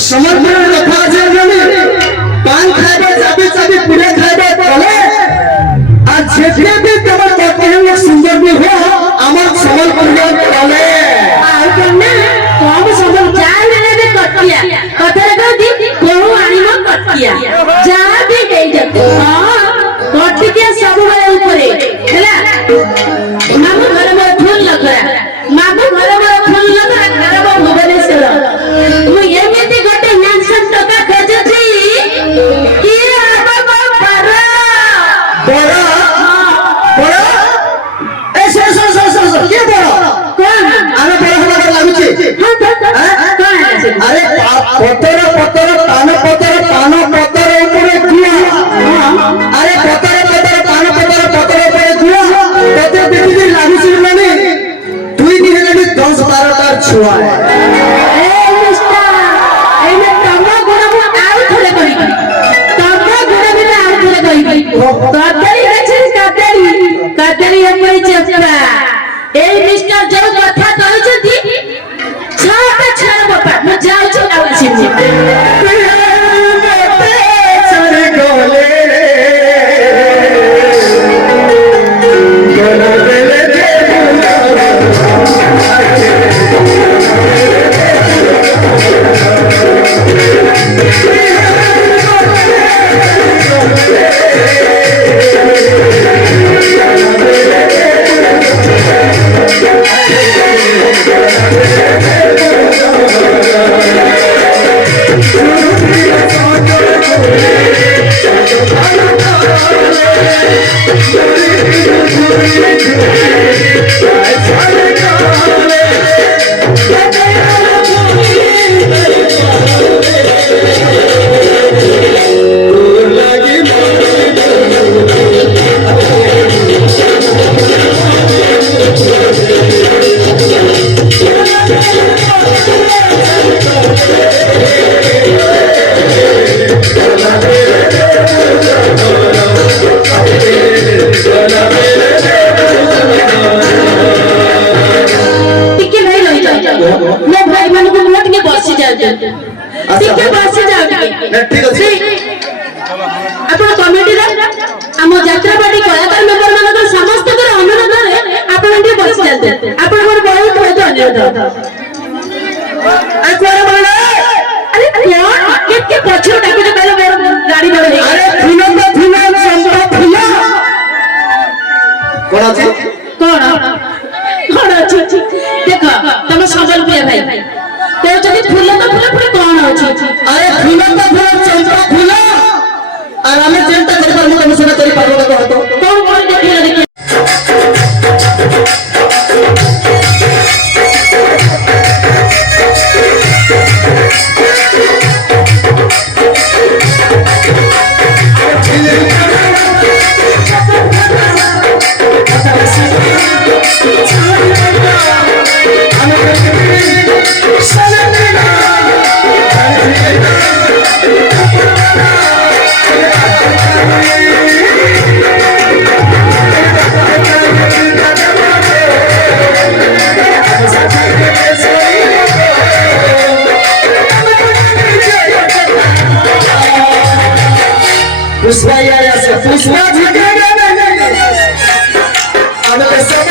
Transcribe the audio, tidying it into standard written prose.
समर्पण रखा जाए पान खाए चाबी चाबी पूरे खाए बोले आज जितने भी कमर करते हैं वो सुंदर भी हो अमर समल परिवार बोले ଆଉ କନ୍ୟା କମ ସମୟ ଯାହା ହେଲେ ବି କଟିଆ କଥାରେ କହନ୍ତି କୋଉ ଆଣିବ କଟିଆ ଯାହା ବି ହେଇଯାଉ ହଁ କଟିକିଆ ସବୁବେଳେ ଉପରେ ହେଲା ମାମୁ ଘରେ ମୋର ଫୁଲ ଲଗରା ମାମୁ ଘରେ ମୋର ଫୁଲ ଲଗରା ଘର ଭୁବନେଶ୍ୱର ମୁଁ ଏମିତି ଗୋଟେ ମ୍ୟାନସନ ଟଙ୍କା ଖୋଜୁଛି କିଏ ହବ ମୋ ପାର बड़ा बड़ा ए सर के बड़ा କଣ अरे बड़ा हमारा लागू छे ହଁ କଣ ଅଛି अरे पत्थर पत्थर पान पत्थर ऊपर दिया अरे पत्थर पान पत्थर ऊपर दिया तते देखि लागू छे माने दुई दिन हेले 10-12 तार छुआ है ठीक अछि आपण कमिटी रे हम यात्रा पार्टी कलाकार मेंबर मानकर समस्त कर अनुरोध रे आपण एठी बसि जाते आपण मोर बहुत बहुत अनुरोध ए कोरे बोले अरे कौन के पछरो डाकि दे कहले मोर गाड़ी बड़ अरे फूल चंपा फूल कोन अछि कौन अछि देखो तुम संबलपुर भाई तो जदी फूल तो फूल कौन अछि अरे फूल चंपा फूल और हमें चिंता कर पर हम सुना तेरी पारो का तो कौन कौन देखिए देखिए पुष्पा आया से पुष्पा झगड़ा अबे सब